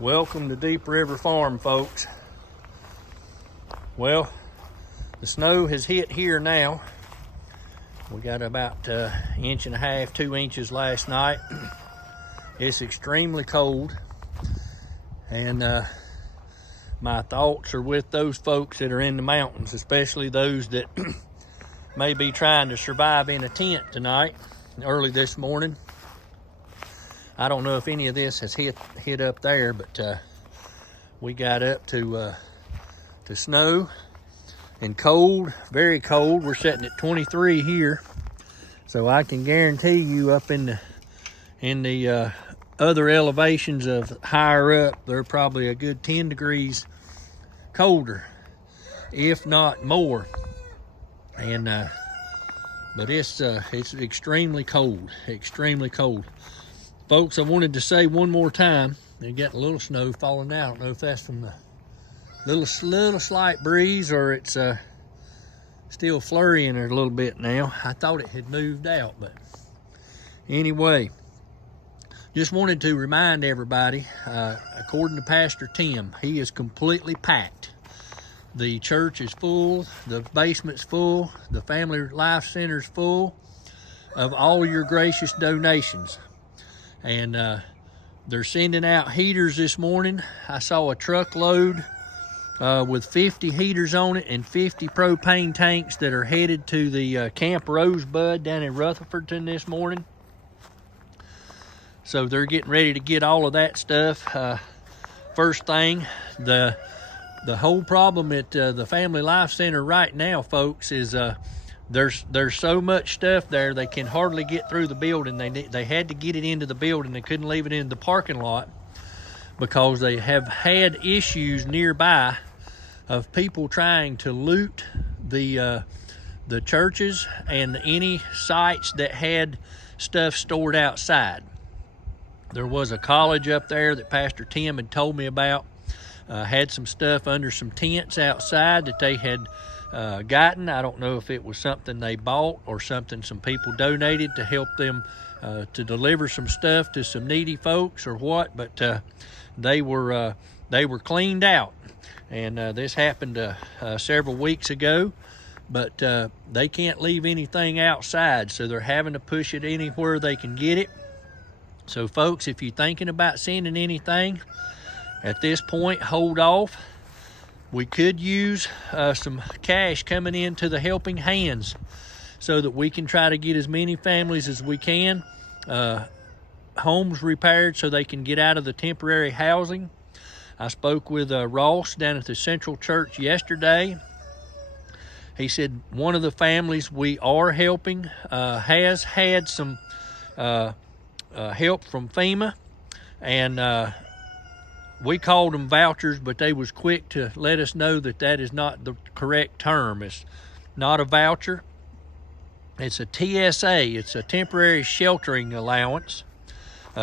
Welcome to Deep River Farm, folks. Well, the snow has hit here now. We got about an inch and a half, 2 inches last night. It's extremely cold, and my thoughts are with those folks that are in the mountains, especially those that may be trying to survive in a tent tonight, early this morning. I don't know if any of this has hit up there, but we got up to snow and cold, very cold. We're sitting at 23 here, so I can guarantee you up in the other elevations of higher up, they're probably a good 10 degrees colder, if not more. And but it's extremely cold, extremely cold. Folks, I wanted to say one more time, they got a little snow falling out. I don't know if that's from the little slight breeze or it's still flurrying a little bit now. I thought it had moved out, but anyway, just wanted to remind everybody, according to Pastor Tim, he is completely packed. The church is full, the basement's full, the Family Life Center's full of all your gracious donations. And they're sending out heaters this morning. I saw a truckload with 50 heaters on it and 50 propane tanks that are headed to the Camp Rosebud down in Rutherfordton this morning. So they're getting ready to get all of that stuff. First thing, the whole problem at the Family Life Center right now, folks, is there's so much stuff there they can hardly get through the building. They had to get it into the building. They couldn't leave it in the parking lot because they have had issues nearby of people trying to loot the churches and any sites that had stuff stored outside. There was a college up there that Pastor Tim had told me about, had some stuff under some tents outside that they had gotten. I don't know if it was something they bought or something some people donated to help them to deliver some stuff to some needy folks or what, but they were cleaned out, and this happened several weeks ago. But they can't leave anything outside, so they're having to push it anywhere they can get it. So folks, if you're thinking about sending anything at this point, hold off. We could use some cash coming into the helping hands so that we can try to get as many families as we can, homes repaired so they can get out of the temporary housing. I spoke with Ross down at the Central Church yesterday. He said one of the families we are helping has had some help from FEMA, and we called them vouchers, but they was quick to let us know that that is not the correct term. It's not a voucher. It's a TSA. It's a temporary sheltering allowance.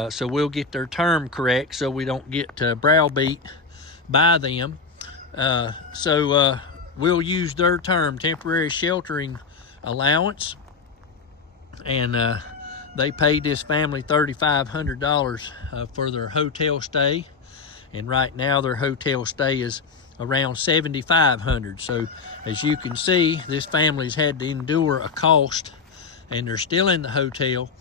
So we'll get their term correct so we don't get browbeat by them. So we'll use their term, temporary sheltering allowance. And they paid this family $3,500 for their hotel stay. And right now their hotel stay is around $7,500. So as you can see, this family's had to endure a cost, and they're still in the hotel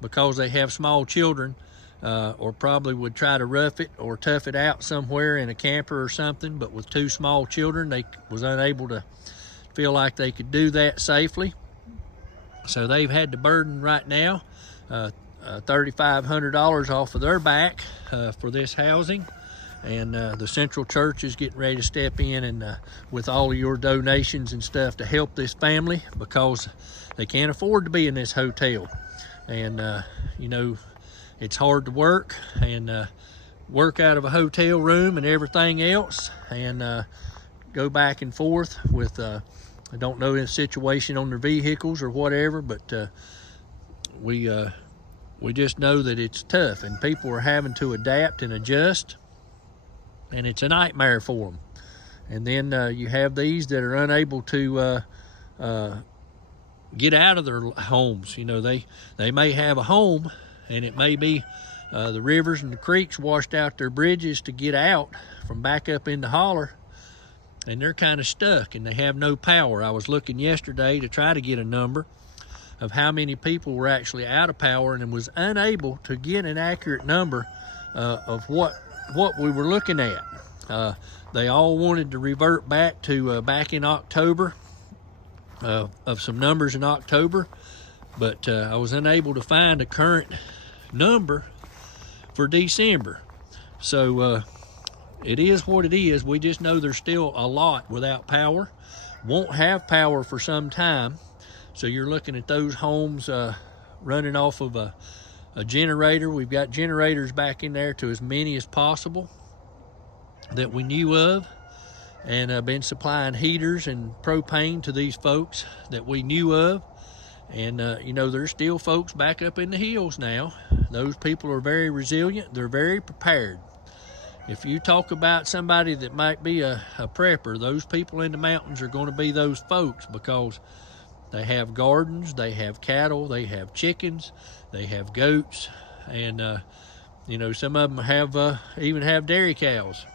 because they have small children, or probably would try to rough it or tough it out somewhere in a camper or something. But with 2 small children, they was unable to feel like they could do that safely. So they've had the burden right now, $3,500 off of their back for this housing, and the Central Church is getting ready to step in and with all of your donations and stuff to help this family, because they can't afford to be in this hotel. And you know, it's hard to work and work out of a hotel room and everything else, and go back and forth with I don't know the situation on their vehicles or whatever, but we just know that it's tough, and people are having to adapt and adjust, and it's a nightmare for them. And then you have these that are unable to get out of their homes. You know, they may have a home, and it may be The rivers and the creeks washed out their bridges to get out from back up in the holler, and they're kind of stuck and they have no power. I was looking yesterday to try to get a number of how many people were actually out of power, and was unable to get an accurate number of what we were looking at. They all wanted to revert back to back in October, of some numbers in October, but I was unable to find a current number for December. So it is what it is. We just know there's still a lot without power, won't have power for some time. So you're looking at those homes running off of a generator. We've got generators back in there to as many as possible that we knew of, and been supplying heaters and propane to these folks that we knew of. And you know, there's still folks back up in the hills now. Those people are very resilient. They're very prepared. If you talk about somebody that might be a prepper, those people in the mountains are going to be those folks, because they have gardens, they have cattle, they have chickens, they have goats, and you know, some of them have even have dairy cows.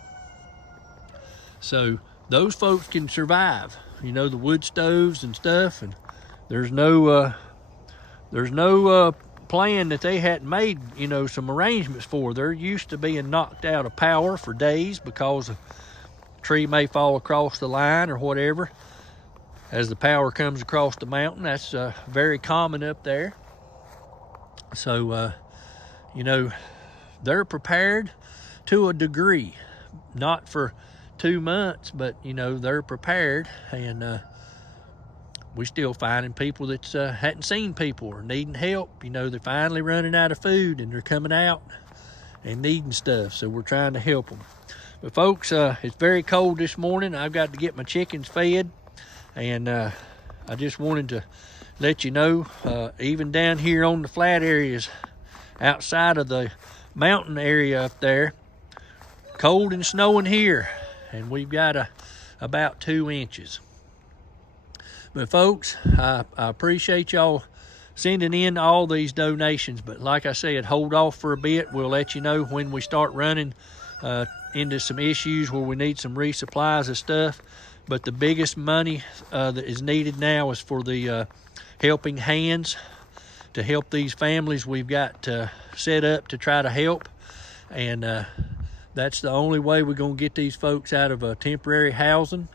So those folks can survive. You know, the wood stoves and stuff, and there's no plan that they hadn't made, you know, some arrangements for. They're used to being knocked out of power for days because a tree may fall across the line or whatever. As the power comes across the mountain, that's very common up there. So, you know, they're prepared to a degree, not for 2 months, but, you know, they're prepared. And we still finding people that hadn't seen people or needing help. You know, they're finally running out of food and they're coming out and needing stuff. So we're trying to help them. But folks, it's very cold this morning. I've got to get my chickens fed. And I just wanted to let you know, even down here on the flat areas outside of the mountain area up there, cold and snowing here, and we've got about 2 inches. But folks, I appreciate y'all sending in all these donations, but like I said, hold off for a bit. We'll let you know when we start running into some issues where we need some resupplies of stuff. But the biggest money that is needed now is for the helping hands, to help these families we've got set up to try to help. And that's the only way we're going to get these folks out of temporary housing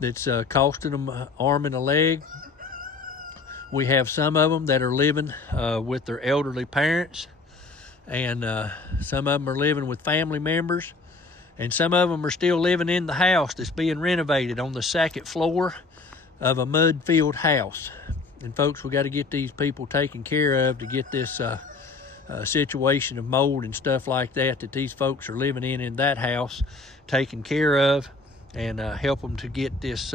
that's costing them an arm and a leg. We have some of them that are living with their elderly parents, and some of them are living with family members. And some of them are still living in the house that's being renovated on the second floor of a mud-filled house. And folks, we got to get these people taken care of to get this situation of mold and stuff like that these folks are living in that house taken care of, and help them to get this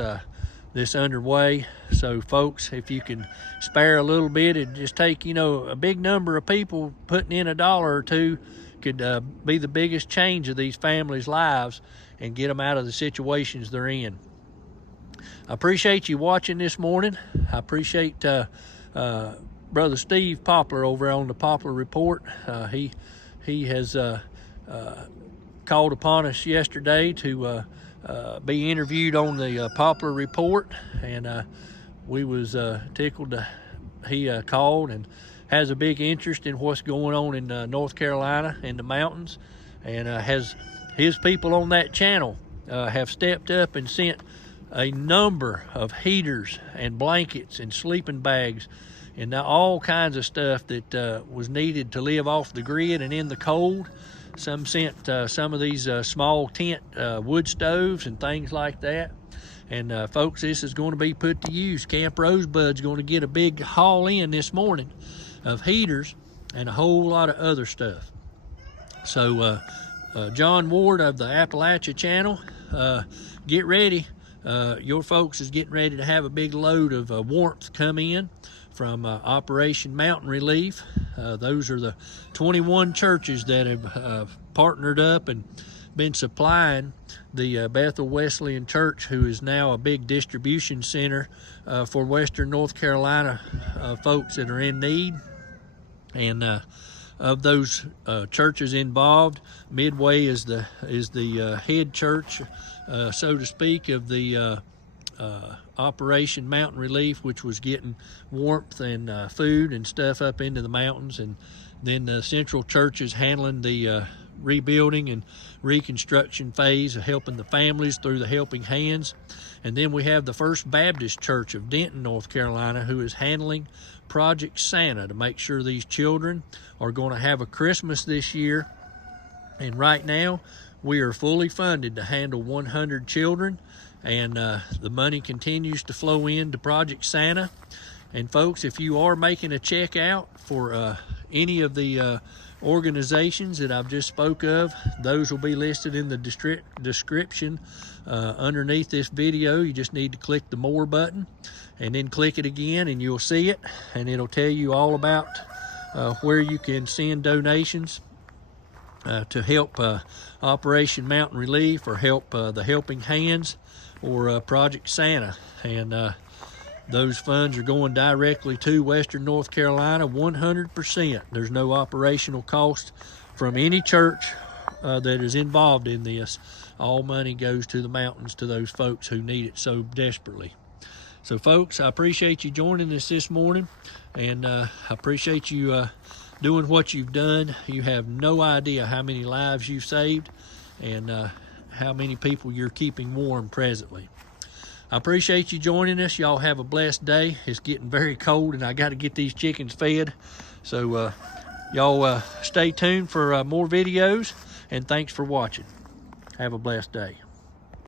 underway. So folks, if you can spare a little bit, it just take, you know, a big number of people putting in $1 or $2 could be the biggest change of these families' lives and get them out of the situations they're in. I appreciate you watching this morning. I appreciate Brother Steve Poplar over on the Poplar Report. He has called upon us yesterday to be interviewed on the Poplar Report, and we was tickled. He called and has a big interest in what's going on in North Carolina in the mountains, and has his people on that channel have stepped up and sent a number of heaters and blankets and sleeping bags and all kinds of stuff that was needed to live off the grid and in the cold. Some sent some of these small tent wood stoves and things like that. And folks, this is going to be put to use. Camp Rosebud's going to get a big haul in this morning of heaters and a whole lot of other stuff. So John Ward of the Appalachia channel, get ready. Your folks is getting ready to have a big load of warmth come in from Operation Mountain Relief. Those are the 21 churches that have partnered up and been supplying the Bethel Wesleyan Church, who is now a big distribution center for Western North Carolina folks that are in need. And of those churches involved. Midway is the head church, so to speak, of the Operation Mountain Relief, which was getting warmth and food and stuff up into the mountains, and then the central church is handling the rebuilding and reconstruction phase of helping the families through the Helping Hands. And then we have the First Baptist Church of Denton, North Carolina, who is handling Project Santa to make sure these children are going to have a Christmas this year. And right now we are fully funded to handle 100 children, and the money continues to flow into Project Santa. And folks, if you are making a check out for any of the organizations that I've just spoke of, those will be listed in the description underneath this video. You just need to click the More button and then click it again, and you'll see it, and it'll tell you all about where you can send donations to help Operation Mountain Relief, or help the Helping Hands, or Project Santa. And those funds are going directly to Western North Carolina, 100%. There's no operational cost from any church that is involved in this. All money goes to the mountains, to those folks who need it so desperately. So folks, I appreciate you joining us this morning, and I appreciate you doing what you've done. You have no idea how many lives you've saved, and how many people you're keeping warm presently. I appreciate you joining us. Y'all have a blessed day. It's getting very cold, and I got to get these chickens fed. So y'all stay tuned for more videos, and thanks for watching. Have a blessed day.